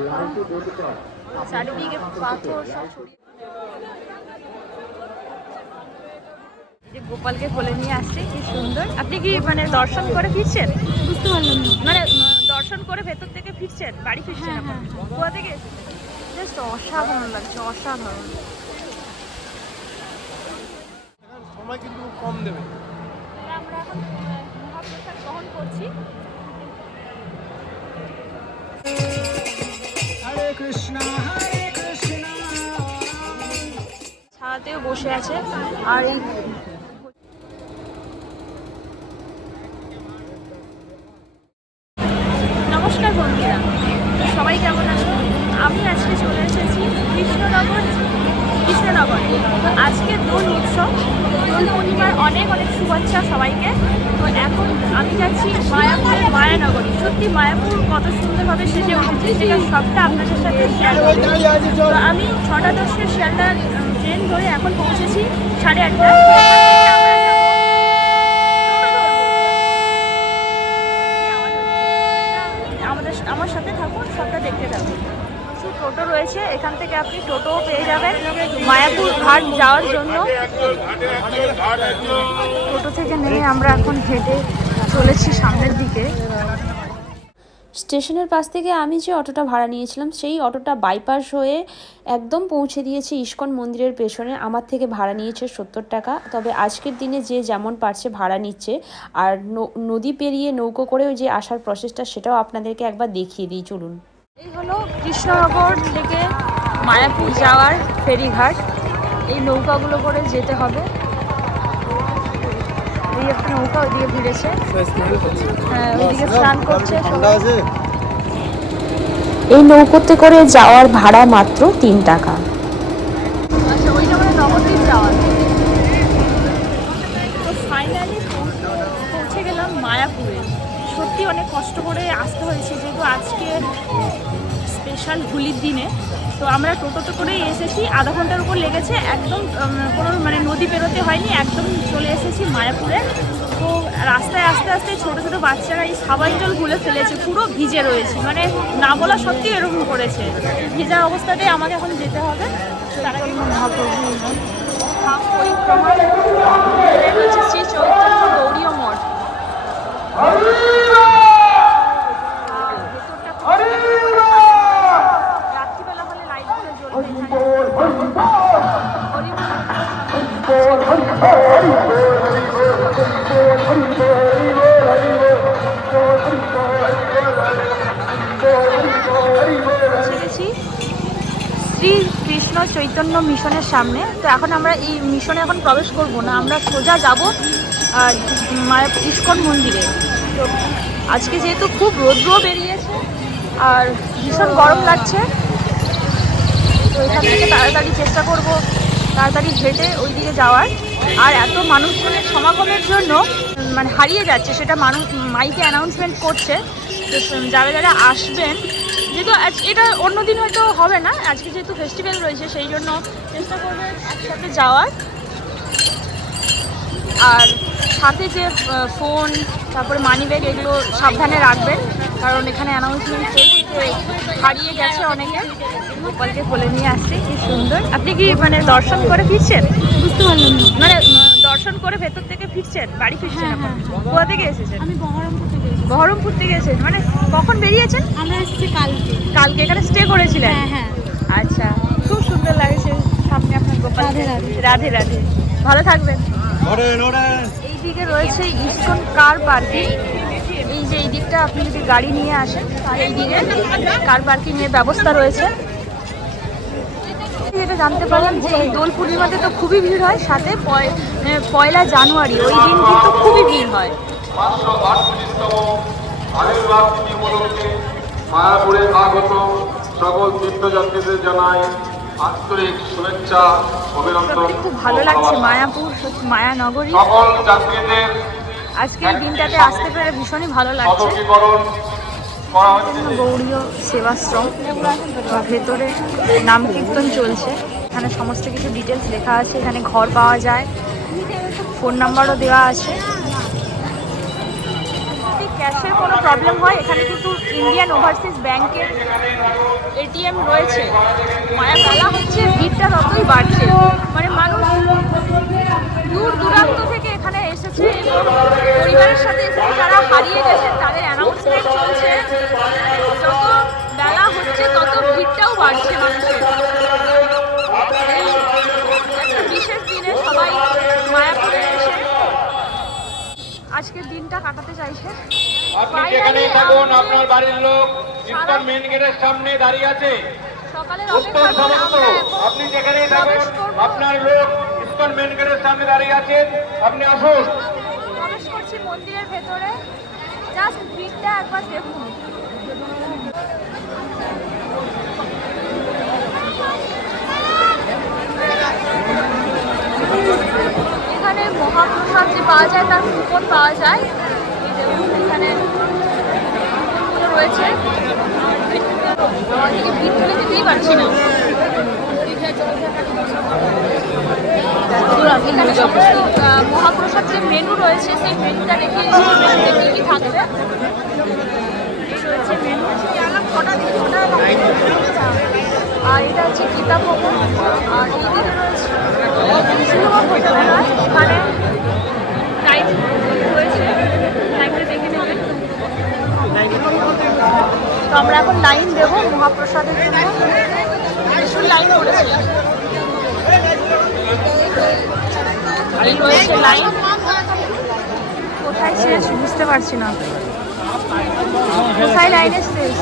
দেখো চারিদিকে পাথর সব ছড়িয়ে যে গোপালকে কোলে নিয়ে আসছে কি সুন্দর। আপনি কি মানে দর্শন করে ফিরছেন? বুঝতে পারলাম মানে দর্শন করে ভেতর থেকে ফিরছেন? বাড়ি ফিরছেন হ্যাঁ, হ্যাঁ, কোথা থেকে জাস্ট অসাধারণ লাগছে অসাধারণ। সময় কিন্তু কম দেবে। আমরা এখন মহাপ্রসাদ গ্রহণ করছি। ছায়াতেও বসে আছে আর নমস্কার বন্ধুরা সবাই কেমন আছো? আমি আজকে চলে এসেছি কৃষ্ণনগর কৃষ্ণনগরে আজকে দোল উৎসব। দোল পূর্ণিমার অনেক অনেক শুভেচ্ছা সবাইকে। তো এখন আমি যাচ্ছি মায়াপুরের মায়ানগরী। সত্যি মায়াপুর কত সুন্দরভাবে সেজে উঠেছে, সেটা সবটা আপনাদের সাথে শেয়ার তো আমি ছটা দশের শিয়ালদা ট্রেন ধরে এখন পৌঁছেছি সাড়ে আটটা। আমরা সাথে থাকুন, সবটা দেখতে থাকুন। টোটো রয়েছে, এখান থেকে আপনি টোটো পেয়ে যাবেন। মায়াপুর ঘাট যাওয়ার জন্য। টোটো থেকে নেমে আমরা এখন হেঁটে চলেছি সামনের দিকে। স্টেশনের পাশ থেকে আমি যে অটোটা ভাড়া নিয়েছিলাম, সেই অটোটা বাইপাস হয়ে একদম পৌঁছে দিয়েছে ইস্কন মন্দিরের পেছনে। আমার থেকে ভাড়া নিয়েছে সত্তর টাকা। তবে আজকের দিনে যে যেমন পারছে ভাড়া নিচ্ছে। আর নদী পেরিয়ে নৌকো করেও যে আসার প্রসেসটা সেটাও আপনাদেরকে একবার দেখিয়ে দিই, চলুন। এই হলো কৃষ্ণনগর থেকে মায়াপুর যাওয়ার ফেরিঘাট। এই নৌকাগুলো করে যেতে হবে। এই একটা নৌকা ওইদিকে ভিড়েছে। হ্যাঁ ওইদিকে স্নান করছে এই নৌকোতে করে যাওয়ার ভাড়া মাত্র তিন টাকা আচ্ছা ওইটা মানে নবদ্বীপ যাওয়ার তো ফাইনালি পৌঁছে গেলাম মায়াপুরে সত্যি অনেক কষ্ট করে আসতে হয়েছে যেহেতু আজকে স্পেশাল হোলির দিনে তো আমরা টোটোতে করেই এসেছি আধা ঘণ্টার উপর লেগেছে একদম কোনো মানে নদী পেরোতে হয়নি একদম চলে এসেছি মায়াপুরে তো রাস্তায় আস্তে আস্তে ছোটো ছোটো বাচ্চারা এই সাবান জল গুলে ফেলেছে পুরো ভিজে রয়েছে মানে না বলা সত্যি এরকম করেছে ভেজা অবস্থাতেই আমাকে এখন যেতে হবে তারা পরিক্রমা শ্রী চৈতন্য গৌরীয় মঠ চৈতন্য মিশনের সামনে। তো এখন আমরা এই মিশনে এখন প্রবেশ করব না, আমরা সোজা যাব মায়ের ইস্কন মন্দিরে। তো আজকে যেহেতু খুব রৌদ্র বেরিয়েছে আর ভীষণ গরম লাগছে, তো এখান থেকে তাড়াতাড়ি চেষ্টা করব তাড়াতাড়ি হেঁটে ওই দিকে যাওয়ার। আর এত মানুষজনের সমাগমের জন্য মানে হারিয়ে যাচ্ছে, সেটা মানুষ, মাইকে অ্যানাউন্সমেন্ট করছে। তো যারা যারা আসবেন যেহেতু আজ এটা অন্য দিন হয়তো হবে না আজকে যেহেতু ফেস্টিভ্যাল রয়েছে সেই জন্য চেষ্টা করবেন একসাথে যাওয়ার। আর সাথে যে ফোন তারপরে মানি ব্যাগ এগুলো সাবধানে রাখবেন কারণ এখানে অ্যানাউন্সমেন্ট হারিয়ে গেছে অনেকে। গোপালকে কোলে নিয়ে আসছে কি সুন্দর। আপনি কি মানে দর্শন করে ফিরছেন? বুঝতে পারলাম মানে উম, দর্শন করে ভেতর ফিরছেন বাড়ি ফিরছেন হ্যাঁ, এখন? হ্যাঁ, কোথা থেকে এসেছেন? আমি বহরমপুর থেকে এসেছি। বহরমপুর থেকে এসেছেন? মানে কখন বেরিয়েছেন? আমরা এসেছি কালকে। কালকে? এখানে স্টে করেছিলেন? হ্যাঁ হ্যাঁ। আচ্ছা। খুব সুন্দর লাগছে সামনে আপনার গোপাল রাধে রাধে। রাধে রাধে। ভালো থাকবেন। এইদিকে রয়েছে ইস্কন কার পার্কিং এই যে এই দিকটা আপনি যদি গাড়ি নিয়ে আসেন তাহলে এই দিকে কার পার্কিং এর ব্যবস্থা রয়েছে। এটা জানতে পারলাম যে এই দোল পূর্ণিমাতে তো খুবই ভিড় হয় সাথে পয়লা জানুয়ারি ওই দিন কিন্তু খুবই ভিড় হয়। মায়াপুরে আগত সকল তীর্থযাত্রীদের জানাই আন্তরিক শুভেচ্ছা অভিনন্দন খুব ভালো লাগছে মায়াপুর মায়ানগরী। সকল যাত্রীদের আজকে এই দিনটাতে আসতে পেরে ভীষণই ভালো লাগছে। গৌরীয় সেবাশ্রম। ভেতরে নাম কীর্তন চলছে। এখানে সমস্ত কিছু ডিটেলস লেখা আছে। এখানে ঘর পাওয়া যায়। ফোন নাম্বারও দেওয়া আছে। ক্যাশের কোনো প্রবলেম হয়? এখানে কিন্তু ইন্ডিয়ান ওভারসিজ ব্যাংকের এটিএম রয়েছে। মায়া বেলা হচ্ছে ভিড়টা ততই বাড়ছে। মানে মানুষ দূর দূরান্ত থেকে এখানে এসেছে পরিবারের সাথে এসেছে যারা হারিয়ে গেছেন, তাদের অ্যানাউন্সমেন্ট চলছে। যত বেলা হচ্ছে, তত ভিড়টাও বাড়ছে মানুষের এই একটা বিশেষ দিনে সবাই মায়াপুরে এসে আজকের দিনটা কাটাতে চাইছে। আপনি যেখানেই থাকুন আপনার বাড়ির লোক ইস্কন মেন গেটের সামনে দাঁড়িয়ে আছে। আমরা এখন আপনি যেখানেই থাকুন আপনার লোক ইস্কন মেন গেটের সামনে দাঁড়িয়ে আছেন আপনি আসুন। প্রবেশ করছি মন্দিরের ভেতরে। জাস্ট ভিড়টা একবার দেখুন। এখানে মহাপ্রসাদ যে পাওয়া যায় তার কুপন পাওয়া যায়। এখানে রয়েছে। ভিড় ফেলে যেতেই পারছি না। মহাপ্রসাদ যে মেনু রয়েছে, সেই মেনুটা এসেছি মেনুতে কী কী থাকবে। রয়েছে মেনু আর এটা হচ্ছে গীতা ভবন। আর এখানে টাইম রয়েছে টাইমটা দেখে নেবেন। তো আমরা এখন লাইন দেবো মহাপ্রসাদের জন্য। প্রচুর লাইন পড়েছে এই রয়েছে লাইন কোথায় শেষ? বুঝতে পারছি না। কোথায় লাইনের শেষ?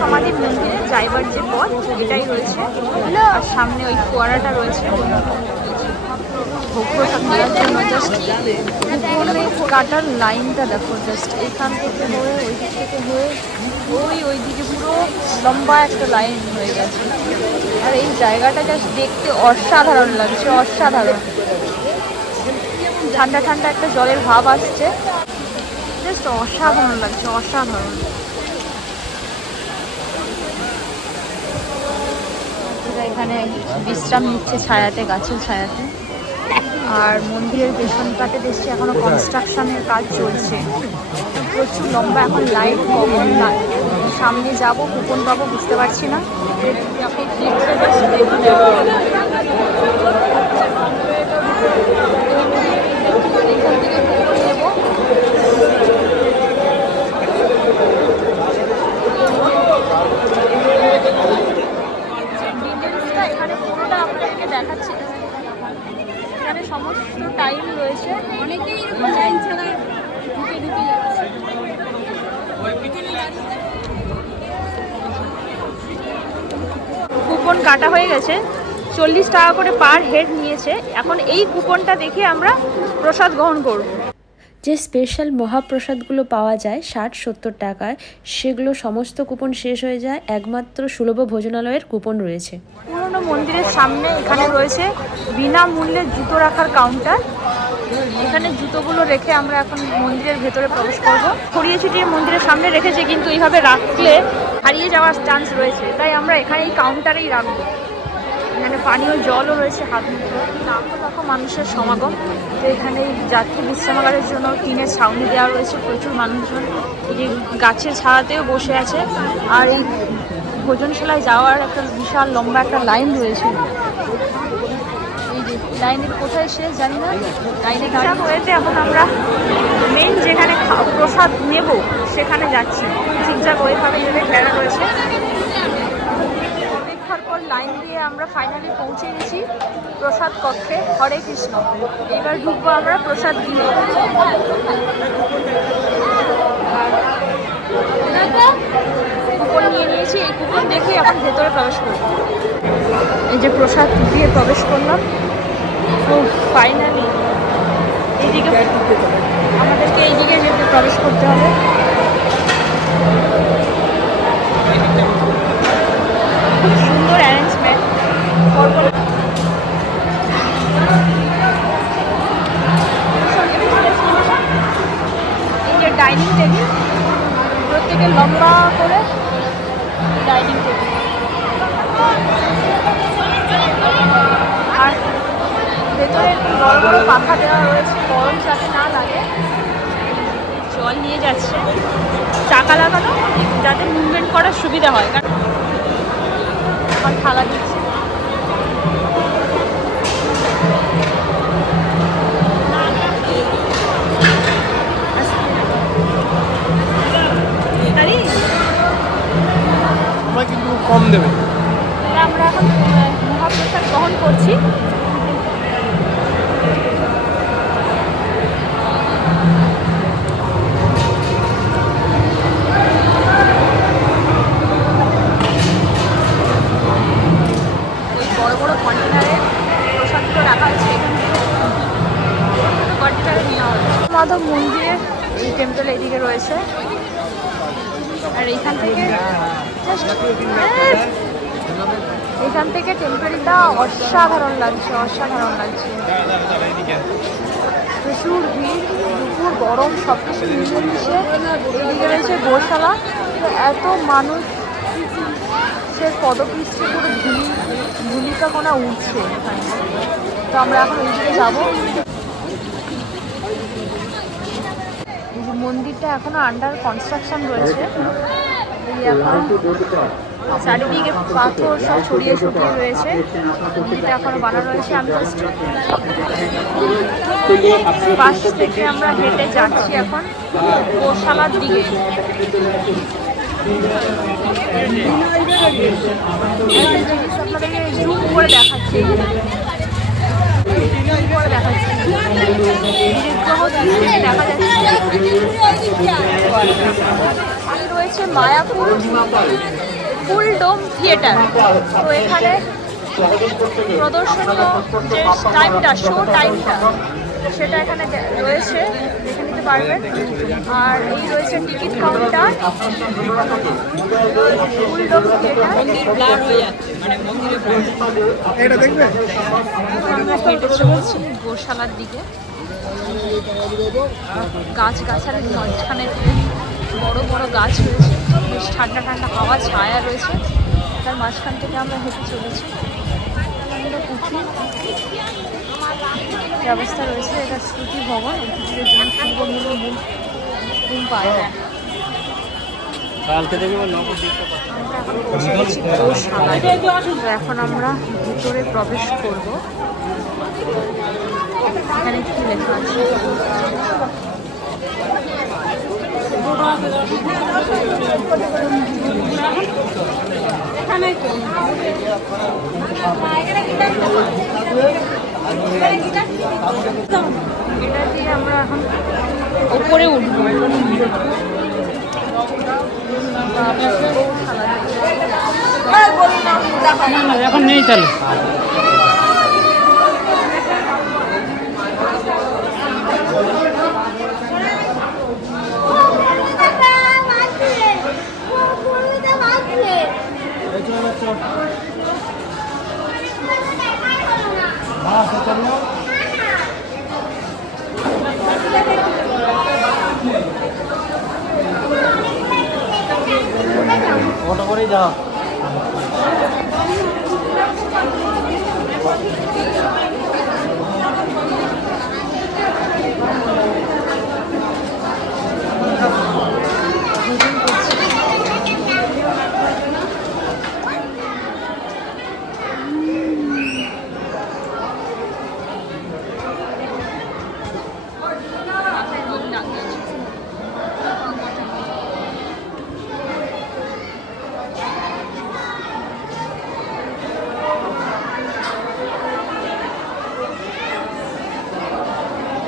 সমাধি মন্দিরে যাইবার যে পথ, এটাই রয়েছে। আর সামনে ওই ফোয়ারাটা রয়েছে। ভোগ প্রসাদ নেওয়ার কাটার লাইনটা দেখো জাস্ট এখান থেকে হয়ে ওই দিক থেকে হয়ে ওই ওই দিকে পুরো লম্বা একটা লাইন হয়ে গেছে। আর এই জায়গাটা জাস্ট দেখতে অসাধারণ লাগছে, অসাধারণ। ঠান্ডা ঠান্ডা একটা জলের ভাব আসছে। জাস্ট অসাধারণ লাগছে, অসাধারণ। এখানে বিশ্রাম নিচ্ছে ছায়াতে, গাছের ছায়াতে। আর মন্দিরের পেছনটাতে দেখছি এখনও কনস্ট্রাকশনের কাজ চলছে। প্রচুর লম্বা এখন লাইট কখন সামনে যাব কুপন পাবো, বুঝতে পারছি না। এখান কুপন নেব ডিটেলসটা এখানে পুরোটা আপনাদেরকে দেখাচ্ছি এখানে সমস্ত টাইম রয়েছে অনেকেই এরকম লাইন ছাড়া ঢুকে ঢুকে যাচ্ছে কুপন কাটা হয়ে গেছে। চল্লিশ টাকা করে পার হেড নিয়েছে। এখন এই কুপনটা দেখে আমরা প্রসাদ গ্রহণ করব। যে স্পেশাল মহাপ্রসাদগুলো পাওয়া যায় ষাট সত্তর টাকায় সেগুলো সমস্ত কুপন শেষ হয়ে যায়। একমাত্র সুলভ ভোজনালয়ের কুপন রয়েছে। পুরনো মন্দিরের সামনে এখানে রয়েছে বিনামূল্যে জুতো রাখার কাউন্টার এখানে জুতোগুলো রেখে আমরা এখন মন্দিরের ভেতরে প্রবেশ করব। ছড়িয়ে ছিটিয়ে মন্দিরের সামনে রেখেছে, কিন্তু এইভাবে রাখলে হারিয়ে যাওয়ার চান্স রয়েছে। তাই আমরা এখানে এই কাউন্টারেই রাখব। এখানে পানীয় জলও রয়েছে হাত মুখে। লাখো মানুষের সমাগম। তো এখানে যাত্রী বিশ্রামাগারের জন্য টিনের ছাউনি দেওয়া রয়েছে। প্রচুর মানুষজন এই গাছের ছায়াতেও বসে আছে। আর এই ভোজনশালায় যাওয়ার একটা বিশাল লম্বা একটা লাইন রয়েছে। লাইনের কোথায় শেষ জানি না। লাইনে হয়েছে এখন আমরা মেন যেখানে প্রসাদ নেব সেখানে যাচ্ছি। ঠিকঠাক ওইভাবে যেতে ঘেরা রয়েছে। অপেক্ষার পর লাইন দিয়ে আমরা ফাইনালি পৌঁছে গেছি প্রসাদ কক্ষে। হরে কৃষ্ণ। এবার ঢুকবো আমরা প্রসাদ দিয়ে। কুপন নিয়ে নিয়েছি এই কুপন দেখে এখন ভেতরে প্রবেশ করব। এই যে প্রসাদ দিয়ে প্রবেশ করলাম। ও ফাইনালি জল নিয়ে যাচ্ছে। চাকা লাগানো যাতে মুভমেন্ট করার সুবিধা হয়। কারণ আমার থালা দিচ্ছে। কিন্তু কম দেবে। আমরা এখন মহাপ্রসাদ গ্রহণ করছি ওই বড় বড় কন্টেনারে প্রসাদগুলো রাখা হয়েছে এখান থেকে কন্টেনারে নেওয়া হয়েছে মাধব মন্দিরের এই টেম্পল এদিকে রয়েছে আর এইখান থেকে এখান থেকে টেম্পলটা অসাধারণ লাগছে অসাধারণ লাগছে। প্রচুর ভিড়, দুপুর গরম সব কিছু মিশে মিশে এদিকে রয়েছে গোশালা। এত মানুষ, সে পদপৃষ্ঠে পুরো ধুলি ধুলিকা কোনা উঠছে। তো আমরা এখন ওইদিকে যাব এই যে মন্দিরটা এখনও আন্ডার কনস্ট্রাকশন রয়েছে। চারিদিকে পাথর সব ছড়িয়ে ছড়িয়ে রয়েছে। মন্দিরটা এখনও বানা রয়েছে আমি পাশ থেকে আমরা হেঁটে যাচ্ছি এখন গোশালার দিকে। করে দেখাচ্ছি। দেখা যাচ্ছে এই রয়েছে মায়াপুর ফুল ডোম থিয়েটার। তো এখানে প্রদর্শনীয় যে টাইমটা শো টাইমটা সেটা এখানে রয়েছে দেখে নিতে পারবেন। আর এই রয়েছে ticket counter. Full dome theatre. গোশালার দিকে। গাছ গাছালির মাঝখানে বড় বড় গাছ রয়েছে। বেশ ঠান্ডা ঠান্ডা হাওয়া ছায়া রয়েছে। তার মাঝখান থেকে আমরা হেঁটে চলেছি। ব্যবস্থা রয়েছে এটা স্মৃতি ভবন। গেছি গোশালায়। তো এখন আমরা ভিতরে প্রবেশ করব। এখানে কি লেখা আছে? এটা দিয়ে আমরা এখন উপরে উঠবো এখন নেই তাহলে। অটো করেই যাও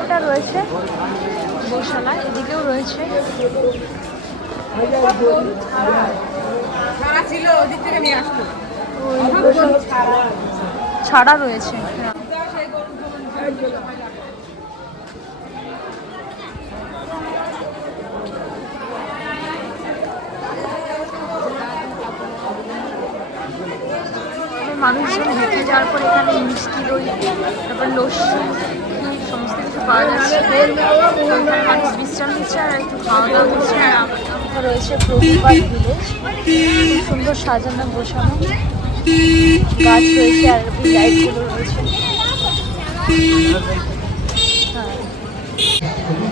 ওটা রয়েছে গোশালা এদিকেও রয়েছে। ছাড়া রয়েছে। মানুষজন হেঁটে যাওয়ার পর এখানে মিষ্টি দই তারপর লস্যি। পাওয়া যাচ্ছে মানুষ বিশ্রাম নিচ্ছে আর একটু খাওয়া দাওয়া করছে আর আমার রয়েছে ভিলেজ সুন্দর সাজানো গোছানো গাছ রয়েছে। আর লাইটগুলো রয়েছে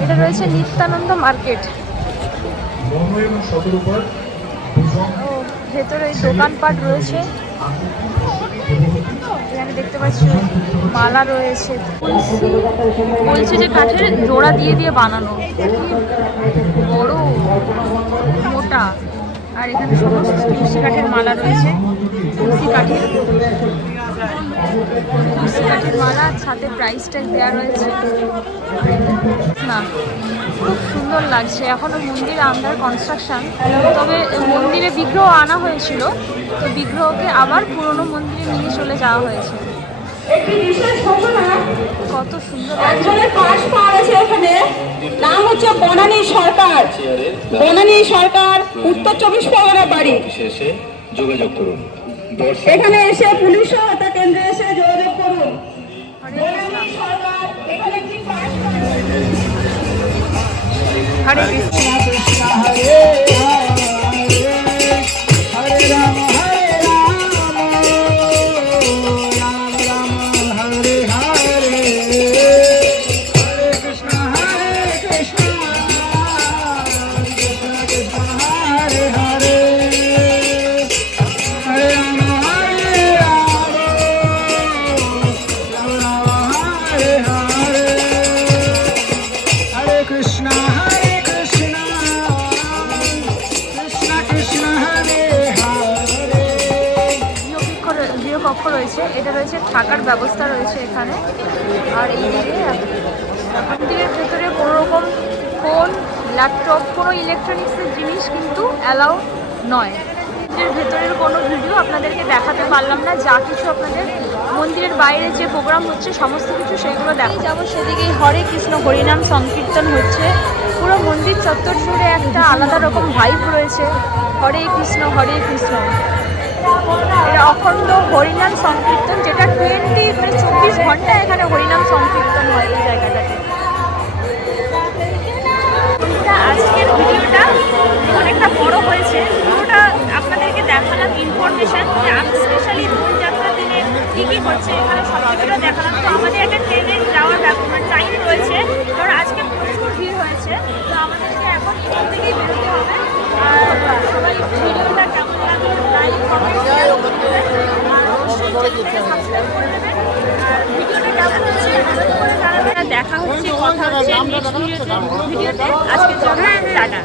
এটা রয়েছে নিত্যানন্দ মার্কেট ভেতরে দোকানপাট রয়েছে। এখানে দেখতে পাচ্ছি মালা রয়েছে। বলছে যে কাঠের জোড়া দিয়ে দিয়ে বানানো। বড়, মোটা। আর এখানে সমস্ত তুলসী কাঠের মালা রয়েছে। তুলসী কাঠের কাঠের মালা সাথে প্রাইস ট্যাগ দেওয়া রয়েছে। না খুব সুন্দর লাগছে। এখনও মন্দির আন্ডার কনস্ট্রাকশন তবে মন্দিরে বিগ্রহ আনা হয়েছিল। তো বিগ্রহকে আবার পুরনো মন্দিরে নিয়ে চলে যাওয়া হয়েছে। একটি বিশেষ কত সুন্দর একজনের পাশ পাওয়া গেছে এখানে। নাম হচ্ছে বনানী সরকার। বনানী সরকার উত্তর চব্বিশ পরগনা বাড়ি। শেষে যোগাযোগ করুন। এখানে এসে পুলিশ সহায়তা কেন্দ্রে এসে যোগাযোগ করুন। হরে কৃষ্ণ। মন্দিরের ভেতরে কোনো রকম ফোন ল্যাপটপ কোনো ইলেকট্রনিক্সের জিনিস কিন্তু অ্যালাউ নয়। মন্দিরের ভেতরের কোনো ভিডিও আপনাদেরকে দেখাতে পারলাম না, যা কিছু আপনাদের মন্দিরের বাইরে যে প্রোগ্রাম হচ্ছে, সমস্ত কিছু সেগুলো দেখা যাব সেদিকেই হরে কৃষ্ণ, হরিনাম, সংকীর্তন হচ্ছে। পুরো মন্দির চত্বর জুড়ে একটা আলাদা রকম ভাইব রয়েছে। হরে কৃষ্ণ হরে কৃষ্ণ। এটা অখণ্ড হরিনাম, সংকীর্তন, যেটা টোয়েন্টি মানে চব্বিশ ঘণ্টা এখানে হরিনাম সংকীর্তন হয় এই জায়গাটাতে। আজকের ভিডিওটা অনেকটা বড় হয়েছে। পুরোটা আপনাদেরকে দেখালাম ইনফরমেশন যে আমি স্পেশালি দোলযাত্রার দিনে কী কী হচ্ছে এখানে সব কিছুটা দেখালাম। তো আমাদের একটা ট্রেনে যাওয়ার ব্যাপার টাইম রয়েছে। কারণ আজকে প্রচুর ভিড় হয়েছে, তো আমাদেরকে এখন এখান থেকেই বেরোতে হবে। আর সবাই ভিডিওটা কেমন লাগল লাইক কমেন্ট আর দেখা হচ্ছে কথা হচ্ছে ভিডিওতে জন্য টাটা।